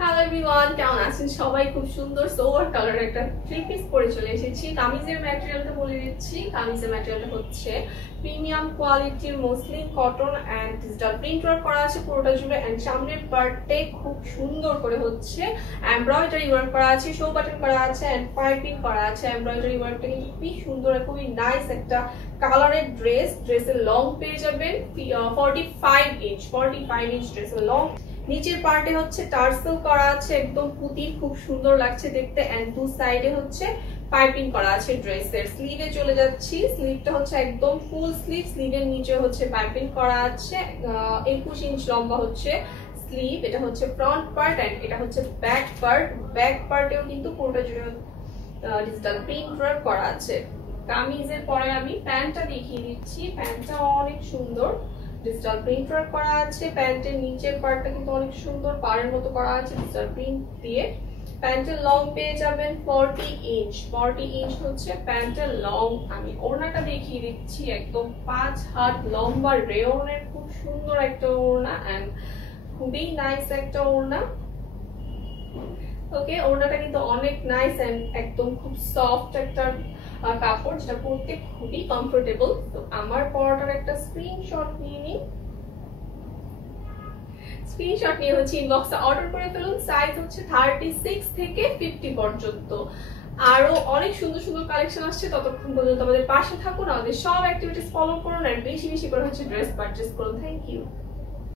Hello everyone, কেমন আছেন সবাই? খুব সুন্দর সোভার কালার একটা থ্রি পিস পরে চলে এসেছি। কামিজের ম্যাটেরিয়ালটা বলে দিচ্ছি। কামিজের ম্যাটেরিয়ালটা হচ্ছে প্রিমিয়াম কোয়ালিটির muslin cotton and digital print work করা আছে পুরোটা জুড়ে, অ্যান্ড সামনের পার্টে খুব সুন্দর করে হচ্ছে এমব্রয়ডারি ওয়ার্ক করা আছে, শো বাটন করা আছে অ্যান্ড পাইপিং করা আছে। এমব্রয়ডারি ওয়ার্কটা কিন্তু খুবই সুন্দর, খুবই নাইস একটা কালারের ড্রেসের লং পেয়ে যাবেন 45 ইঞ্চ ড্রেসের লং। নিচের পার্টে হচ্ছে টার্সেল করা আছে, একদম পুঁতি, খুব সুন্দর লাগছে দেখতে, এন্ড দু সাইডে হচ্ছে পাইপিং করা আছে ড্রেসের। স্লিভে চলে যাচ্ছি, স্লিভটা হচ্ছে একদম ফুল স্লিভ, স্লিভের নিচে হচ্ছে পাইপিং করা আছে। 21 ইঞ্চ লম্বা হচ্ছে স্লিভ। এটা হচ্ছে ফ্রন্ট পার্ট এন্ড এটা হচ্ছে ব্যাক পার্ট। ব্যাক পার্টেও কিন্তু পুরোটা জুড়ে ডিজিটাল প্রিন্ট ওয়ার্ক করা আছে। কামিজের পরে আমি প্যান্টটা দেখিয়ে দিচ্ছি। প্যান্টটা অনেক সুন্দর, ডিজিটাল প্রিন্ট ওয়ার্ক করা আছে। প্যান্টের নিচের পার্টটা কিন্তু অনেক সুন্দর পাড়ের মতো করা আছে ডিজিটাল প্রিন্ট দিয়ে। প্যান্টের লং পেয়ে যাবেন 40 ইঞ্চ। 40 ইঞ্চ হচ্ছে প্যান্টের লং। আমি ওড়নাটা দেখিয়ে দিচ্ছি, একদম 5 হাত লম্বা রেওনের খুব সুন্দর একটা ওড়না এন্ড খুবই নাইস একটা ওড়না। ওকে, ওড়নাটা কিন্তু অনেক নাইস এন্ড একদম খুব সফট একটা কাপড়, যেটা পরতে খুবই কমফোর্টেবল। তো আমার পরাটার একটা স্ক্রিনশট নিয়ে নিন। স্ক্রিনশট নিয়ে হচ্ছে ইনবক্সে অর্ডার করে ফেলুন। সাইজ হচ্ছে 36 থেকে 50 পর্যন্ত। আরো অনেক সুন্দর সুন্দর কালেকশন আসছে, ততক্ষণ পর্যন্ত আমাদের পাশে থাকুন, আমাদের সব অ্যাক্টিভিটিস ফলো করুন আর বেশি বেশি করে হচ্ছে ড্রেস পারচেজ করুন। Thank you.